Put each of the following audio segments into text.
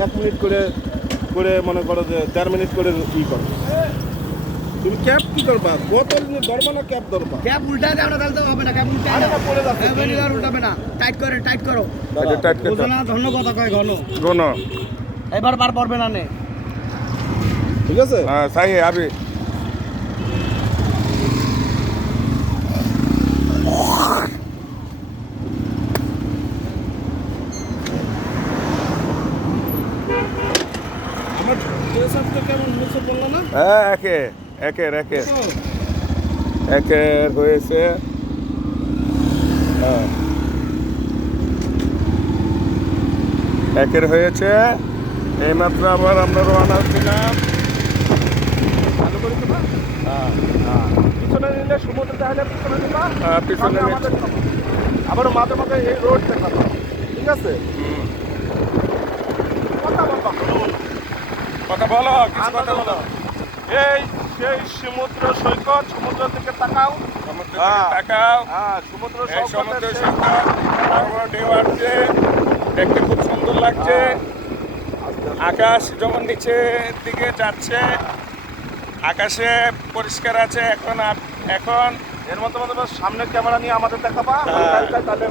1 minute করে করে মনে করো যে 1.5 মিনিট করে ই করো। তুমি ক্যাপ কি করবা? বোতল নিয়ে ধরবা না ক্যাপ ধরবা? ক্যাপ উল্টা দাও না, তাহলে তো হবে না। ক্যাপ উল্টা আরে না, পড়ে যাচ্ছে। আর উল্টাবে না। টাইট করে, টাইট করো। দাঁড়া। টাইট করতে বুঝো না, ঘন কথা কয়, ঘন। গোনো এবার বার পড়বে না নে। ঠিক আছে? হ্যাঁ সাহি আবি আমার ড্রেসআপটা কেমন হয়েছে বললা না? হ্যাঁ একের হয়েছে হ্যাঁ একের হয়েছে। এইমাত্র আবার আমরা রওনা ছিলাম। ভালো করে দিবা? হ্যাঁ পিছনে নিলে সমুদ্র তাহলে পিছনে দিবা। পিছনে সামনে নিচ্ছি। আমাদের খাবো। আবার মাঝে মাঝে এই রোড দেখাবো। ঠিক আছে? কথা বলবা। কথা বলো, কিছু কথা বলো। এই সেই সমুদ্র সৈকত, সমুদ্রের দিকে তাকাও। সমুদ্র হ্যাঁ। থেকে তাকাও। হ্যাঁ, সমুদ্র এই সৈকতের সমুদ্র সেই- সৈকত বড় বড় ঢেউ আসছে, দেখতে খুব সুন্দর লাগছে। আকাশ যেমন নিচের দিকে যাচ্ছে, আকাশে পরিষ্কার আছে। এখন এর মতো সামনে ক্যামেরা নিয়ে আমাদের দেখাবা। হ্যাঁ। তাহলে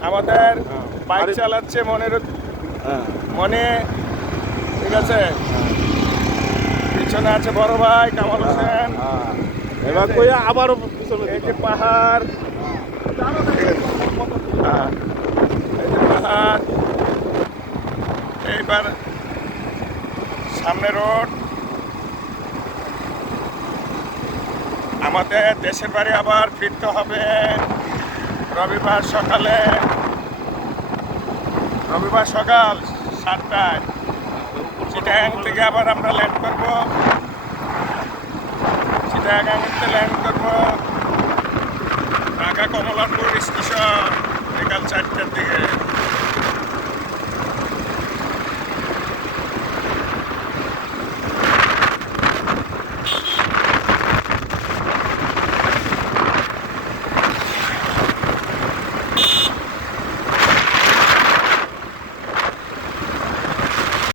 আমাদের হ্যাঁ। বাইক আরে- চালাচ্ছে হ্যাঁ মনে ঠিক আছে। পিছনে আছে বড় ভাই কামাল হোসেন। হ্যাঁ। এবার কইয়া আবারও পিছনে এই যে দিবা। পাহাড়, হ্যাঁ, এই যে পাহাড়, এইবার সামনে রোড। আমাদের দেশের বাড়ি আবার ফিরতে হবে রবিবার সকাল 7টায়। চিটাগাং থেকে আবার আমরা ল্যান্ড করবো। চিটাগাংতে ল্যান্ড করবো ঢাকা কমলাপুর স্টেশন বিকাল 4টার দিকে।